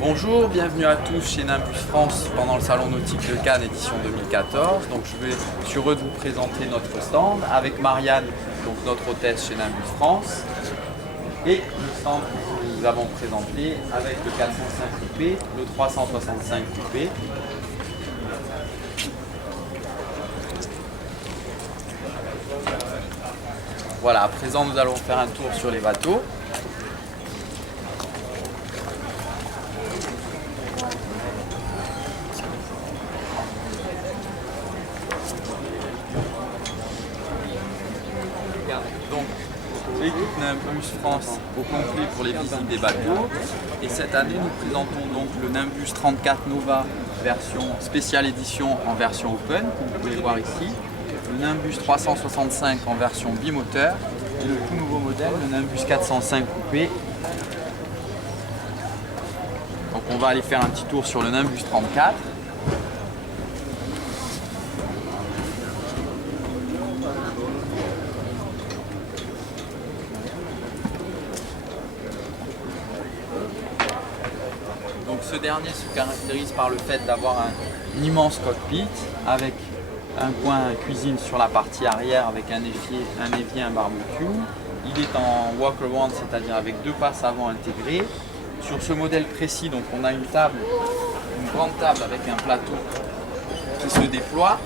Bonjour, bienvenue à tous chez Nimbus France pendant le Salon Nautique de Cannes édition 2014. Donc je suis heureux de vous présenter notre stand avec Marianne, donc notre hôtesse chez Nimbus France, et le stand que nous avons présenté avec le 405 coupé, le 365 coupé. Voilà, à présent nous allons faire un tour sur les bateaux. Donc, l'équipe Nimbus France au complet pour les visites des bateaux. Et cette année, nous présentons donc le Nimbus 34 Nova version spéciale édition en version open, que vous pouvez voir ici. Le Nimbus 365 en version bimoteur et le tout nouveau modèle, le Nimbus 405 coupé. Donc on va aller faire un petit tour sur le Nimbus 34. Donc ce dernier se caractérise par le fait d'avoir un immense cockpit avec un coin cuisine sur la partie arrière avec un évier, un barbecue. Il est en walk around, c'est-à-dire avec deux passes avant intégrées. Sur ce modèle précis, donc on a une grande table avec un plateau qui se déploie,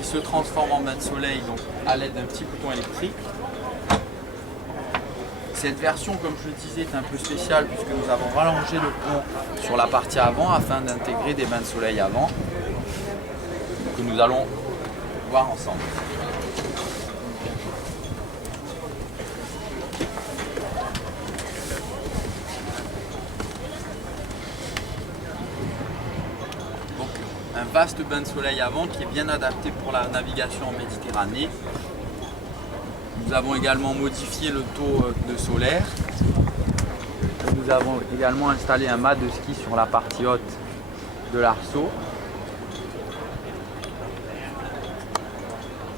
qui se transforme en bain de soleil donc à l'aide d'un petit bouton électrique. Cette version, comme je le disais, est un peu spéciale puisque nous avons rallongé le pont sur la partie avant afin d'intégrer des bains de soleil avant que nous allons voir ensemble. Donc un vaste bain de soleil avant qui est bien adapté pour la navigation en Méditerranée. Nous avons également modifié le taux de solaire. Nous avons également installé un mât de ski sur la partie haute de l'arceau.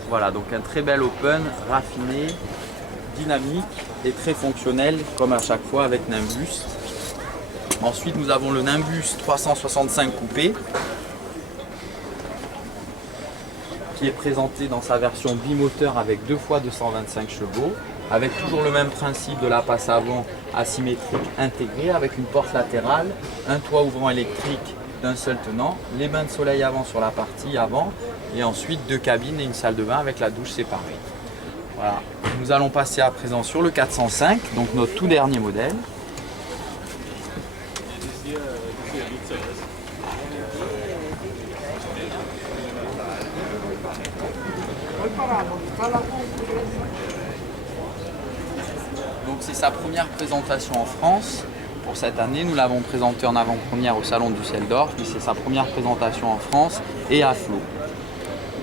Voilà, donc un très bel open, raffiné, dynamique et très fonctionnel comme à chaque fois avec Nimbus. Ensuite nous avons le Nimbus 365 coupé qui est présenté dans sa version bimoteur avec 2 fois 225 chevaux, avec toujours le même principe de la passe avant asymétrique intégrée avec une porte latérale, un toit ouvrant électrique d'un seul tenant, les bains de soleil avant sur la partie avant et ensuite 2 cabines et une salle de bain avec la douche séparée. Voilà. Nous allons passer à présent sur le 405, donc notre tout dernier modèle. Donc c'est sa première présentation en France pour cette année. Nous l'avons présenté en avant-première au Salon du Düsseldorf, mais c'est sa première présentation en France et à flot.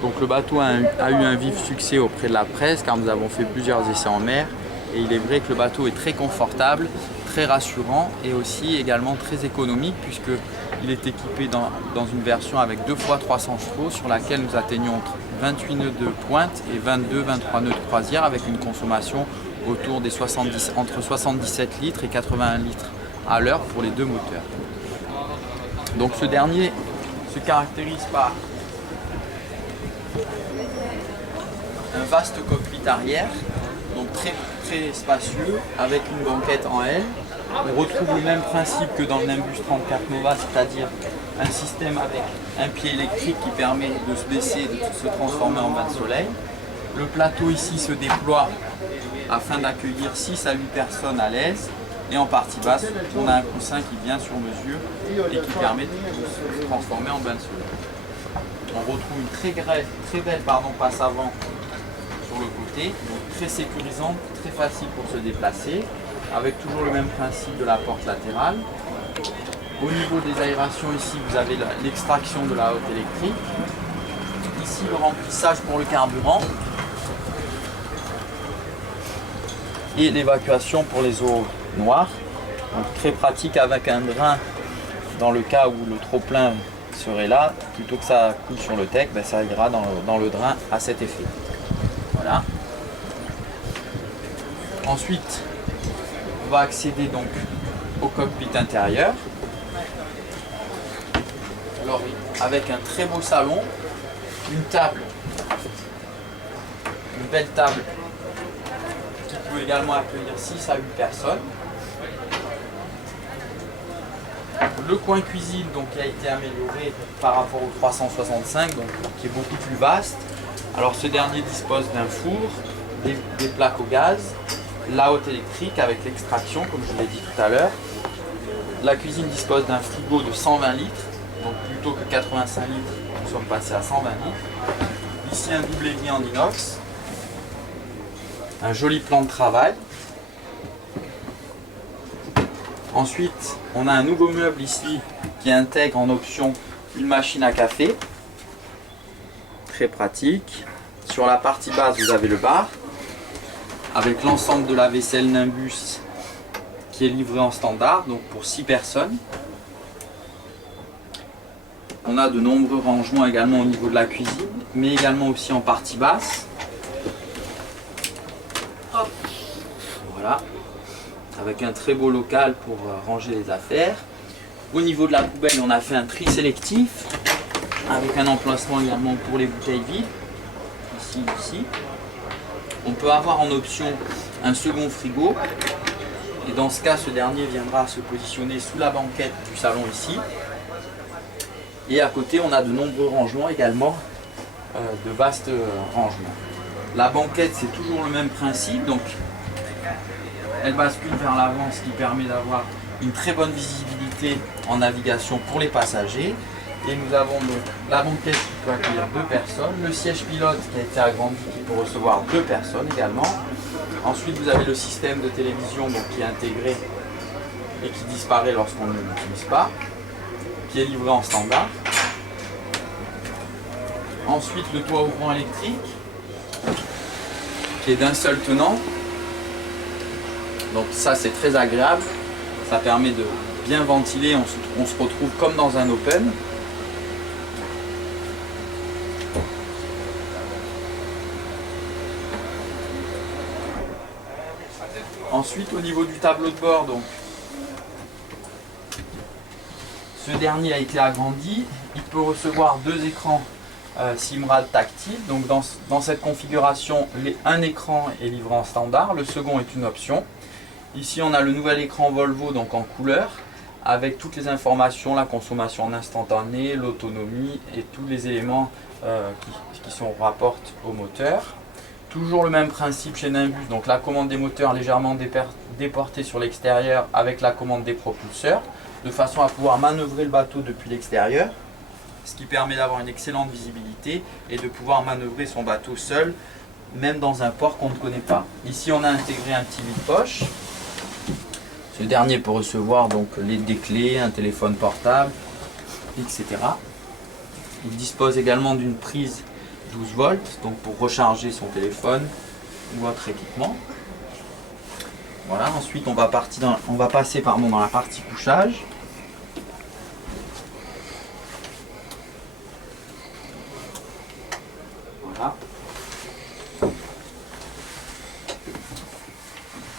Donc le bateau a eu un vif succès auprès de la presse car nous avons fait plusieurs essais en mer et il est vrai que le bateau est très confortable, très rassurant et aussi également très économique puisqu'il est équipé dans une version avec 2 fois 300 chevaux sur laquelle nous atteignons entre 28 nœuds de pointe et 22-23 nœuds de croisière avec une consommation autour des entre 77 litres et 81 litres à l'heure pour les deux moteurs. Donc ce dernier se caractérise par un vaste cockpit arrière, donc très spacieux, avec une banquette en L. On retrouve le même principe que dans le Nimbus 34 Nova, c'est-à-dire un système avec un pied électrique qui permet de se baisser et de se transformer en bain de soleil. Le plateau ici se déploie afin d'accueillir 6 à 8 personnes à l'aise. Et en partie basse, on a un coussin qui vient sur mesure et qui permet de se transformer en bain de soleil. On retrouve une très belle passe avant sur le côté, donc très sécurisante, très facile pour se déplacer, avec toujours le même principe de la porte latérale. Au niveau des aérations, ici vous avez l'extraction de la haute électrique. Ici le remplissage pour le carburant. Et l'évacuation pour les eaux noires. Donc très pratique avec un drain dans le cas où le trop-plein serait là, plutôt que ça coule sur le deck, ça ira dans le drain à cet effet. Voilà. Ensuite, on va accéder donc au cockpit intérieur. Alors, avec un très beau salon, une table, une belle table qui peut également accueillir 6 à 8 personnes. Le coin cuisine donc, qui a été amélioré par rapport au 365, donc, qui est beaucoup plus vaste. Alors ce dernier dispose d'un four, des plaques au gaz, la hotte électrique avec l'extraction comme je l'ai dit tout à l'heure. La cuisine dispose d'un frigo de 120 litres, donc plutôt que 85 litres, nous sommes passés à 120 litres. Ici un double évier en inox, un joli plan de travail. Ensuite, on a un nouveau meuble ici qui intègre en option une machine à café. Très pratique. Sur la partie basse, vous avez le bar avec l'ensemble de la vaisselle Nimbus qui est livré en standard, donc pour 6 personnes. On a de nombreux rangements également au niveau de la cuisine, mais également aussi en partie basse. Hop. Voilà. Avec un très beau local pour ranger les affaires. Au niveau de la poubelle, on a fait un tri sélectif avec un emplacement également pour les bouteilles vides. Ici. On peut avoir en option un second frigo. Et dans ce cas, ce dernier viendra se positionner sous la banquette du salon ici. Et à côté, on a de nombreux rangements également, de vastes rangements. La banquette, c'est toujours le même principe. Donc, elle bascule vers l'avant, ce qui permet d'avoir une très bonne visibilité en navigation pour les passagers. Et nous avons donc la banquette qui peut accueillir 2 personnes, le siège pilote qui a été agrandi qui peut recevoir 2 personnes également. Ensuite vous avez le système de télévision donc, qui est intégré et qui disparaît lorsqu'on ne l'utilise pas, qui est livré en standard. Ensuite le toit ouvrant électrique qui est d'un seul tenant. Donc ça c'est très agréable, ça permet de bien ventiler, on se retrouve comme dans un open. Ensuite au niveau du tableau de bord, donc, ce dernier a été agrandi, il peut recevoir 2 écrans SIMRAD tactiles. Donc dans cette configuration, un écran est livré en standard, le second est une option. Ici on a le nouvel écran Volvo donc en couleur avec toutes les informations, la consommation en instantané, l'autonomie et tous les éléments qui sont rapportent au moteur. Toujours le même principe chez Nimbus, donc la commande des moteurs légèrement déportée sur l'extérieur avec la commande des propulseurs, de façon à pouvoir manœuvrer le bateau depuis l'extérieur, ce qui permet d'avoir une excellente visibilité et de pouvoir manœuvrer son bateau seul, même dans un port qu'on ne connaît pas. Ici on a intégré un petit vide-poche. Ce dernier peut recevoir donc des clés, un téléphone portable, etc. Il dispose également d'une prise 12 volts, donc pour recharger son téléphone ou autre équipement. Voilà, ensuite on va passer dans la partie couchage. Voilà.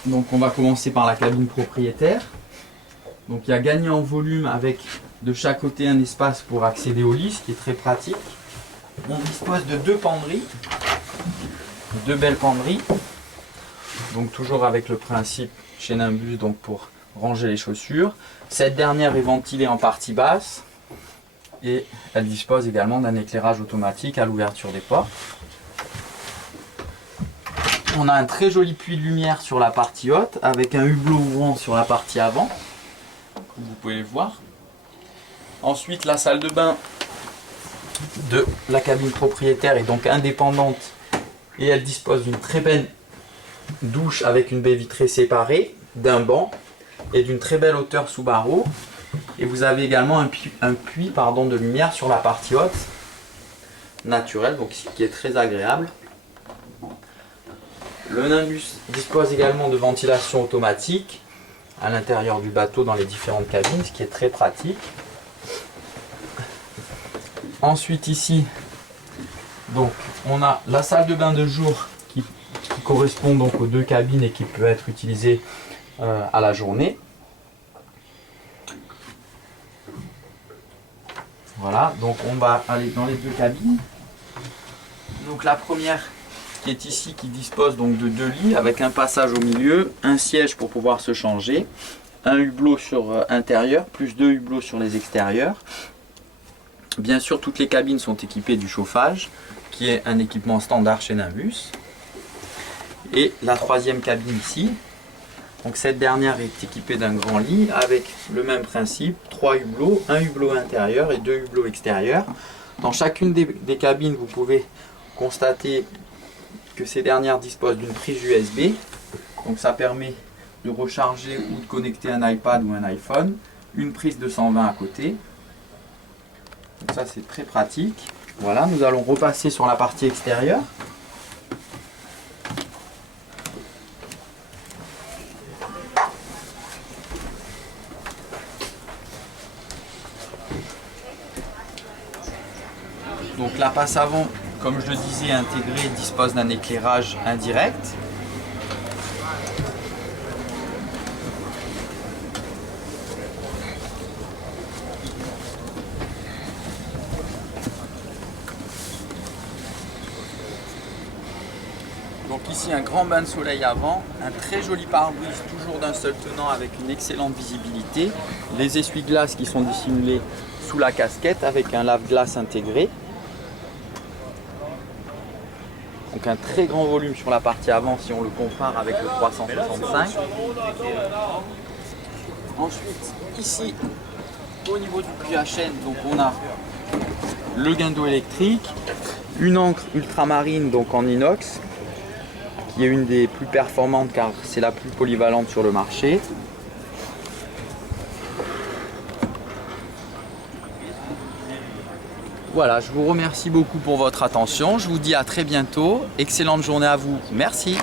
Donc on va commencer par la cabine propriétaire. Donc il y a gagné en volume avec de chaque côté un espace pour accéder au lit, ce qui est très pratique. On dispose de 2 penderies, 2 belles penderies. Donc toujours avec le principe chez Nimbus donc pour ranger les chaussures. Cette dernière est ventilée en partie basse et elle dispose également d'un éclairage automatique à l'ouverture des portes. On a un très joli puits de lumière sur la partie haute avec un hublot ouvrant sur la partie avant, comme vous pouvez le voir. Ensuite la salle de bain de la cabine propriétaire est donc indépendante et elle dispose d'une très belle douche avec une baie vitrée séparée, d'un banc et d'une très belle hauteur sous barreau. Et vous avez également un puits de lumière sur la partie haute, naturel, donc qui est très agréable. Le Nimbus dispose également de ventilation automatique à l'intérieur du bateau dans les différentes cabines, ce qui est très pratique. Ensuite ici, donc, on a la salle de bain de jour qui correspond donc aux 2 cabines et qui peut être utilisée à la journée. Voilà, donc on va aller dans les deux cabines. Donc la première qui est ici, qui dispose donc de 2 lits avec un passage au milieu, un siège pour pouvoir se changer, un hublot sur intérieur, plus 2 hublots sur les extérieurs. Bien sûr, toutes les cabines sont équipées du chauffage, qui est un équipement standard chez Nimbus. Et la troisième cabine ici, donc cette dernière est équipée d'un grand lit avec le même principe, 3 hublots, un hublot intérieur et 2 hublots extérieurs. Dans chacune des cabines, vous pouvez constater que ces dernières disposent d'une prise USB. Donc ça permet de recharger ou de connecter un iPad ou un iPhone. Une prise de 120 à côté. Donc ça c'est très pratique. Voilà, nous allons repasser sur la partie extérieure. Donc la passe avant, comme je le disais, intégrée, dispose d'un éclairage indirect. Donc ici un grand bain de soleil avant, un très joli pare-brise toujours d'un seul tenant avec une excellente visibilité, les essuie-glaces qui sont dissimulés sous la casquette avec un lave-glace intégré. Donc un très grand volume sur la partie avant si on le compare avec le 365. Ensuite ici au niveau du puits à chaîne, donc on a le guindeau électrique, une encre ultramarine donc en inox qui est une des plus performantes car c'est la plus polyvalente sur le marché. Voilà, je vous remercie beaucoup pour votre attention. Je vous dis à très bientôt. Excellente journée à vous. Merci.